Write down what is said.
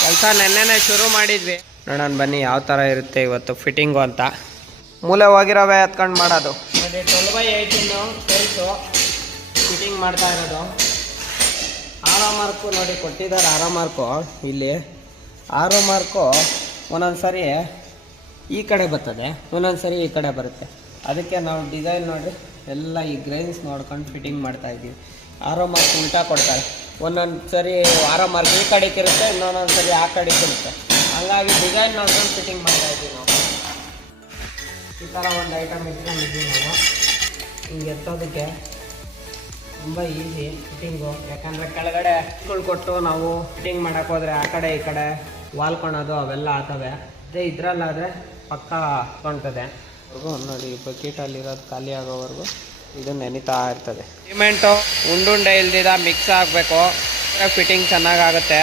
ಕೆಲಸ ನೆನ್ನೆನೆ ಶುರು ಮಾಡಿದ್ವಿ, ನೋಡೋಣ ಬನ್ನಿ ಯಾವ ಥರ ಇರುತ್ತೆ ಇವತ್ತು ಫಿಟ್ಟಿಂಗು ಅಂತ. ಮೂಲೆ ಹೋಗಿರೋವೆ ಎತ್ಕೊಂಡು ಮಾಡೋದು ನೋಡಿ. 12x18 ಟೈಲ್ಸು ಫಿಟ್ಟಿಂಗ್ ಮಾಡ್ತಾ ಇರೋದು. ಆರೋ ಮಾರ್ಕು ನೋಡಿ ಕೊಟ್ಟಿದ್ದಾರೆ. ಆರೋ ಮಾರ್ಕು ಇಲ್ಲಿ ಆರೋ ಮಾರ್ಕು ಒಂದೊಂದು ಸರಿ ಈ ಕಡೆ ಬರ್ತದೆ, ಒಂದೊಂದು ಸರಿ ಈ ಕಡೆ ಬರುತ್ತೆ. ಅದಕ್ಕೆ ನಾವು ಡಿಸೈನ್ ನೋಡಿ ಎಲ್ಲ ಈ ಗ್ರೈನ್ಸ್ ನೋಡ್ಕೊಂಡು ಫಿಟ್ಟಿಂಗ್ ಮಾಡ್ತಾ ಇದ್ದೀವಿ. ಆರೋ ಮಾರ್ಕ್ ಉಲ್ಟಾ ಕೊಡ್ತಾರೆ, ಒಂದೊಂದು ಸರಿ ಆರೋ ಮಾರ್ಕ್ ಈ ಕಡೆಗೆ ಇರುತ್ತೆ, ಇನ್ನೊಂದೊಂದು ಸರಿ ಆ ಕಡೆಗೆ ಇರುತ್ತೆ. ಹಂಗಾಗಿ ಡಿಸೈನ್ ನೋಡ್ಕೊಂಡು ಫಿಟ್ಟಿಂಗ್ ಮಾಡ್ತಾ ಇದ್ದೀವಿ ನಾವು. ಈ ಥರ ಒಂದು ಐಟಮ್ ಇಟ್ಕೊಂಡಿದ್ದೀವಿ ನಾವು. ಹಿಂಗೆ ಎತ್ತೋದಕ್ಕೆ ತುಂಬ ಈಸಿ ಫಿಟ್ಟಿಂಗು, ಯಾಕಂದರೆ ಕೆಳಗಡೆ ಕೊಟ್ಟು ನಾವು ಫಿಟ್ಟಿಂಗ್ ಮಾಡೋಕ್ಕೆ ಹೋದರೆ ಆ ಕಡೆ ಈ ಕಡೆ ವಾಲ್ಕೊಳೋದು ಅವೆಲ್ಲ ಆಗ್ತವೆ. ಅದೇ ಇದರಲ್ಲಾದರೆ ಪಕ್ಕ ಕಾಣ್ತದೆ. ನೋಡಿ ಬಕೆಟಲ್ಲಿರೋದು ಖಾಲಿ ಆಗೋವರೆಗೂ ಇದು ನೆನಿತಾ ಇರ್ತದೆ. ಸಿಮೆಂಟು ಉಂಡುಂಡೆ ಇಲ್ದಿದ ಮಿಕ್ಸ್ ಆಗಬೇಕು, ಫಿಟ್ಟಿಂಗ್ ಚೆನ್ನಾಗಾಗುತ್ತೆ.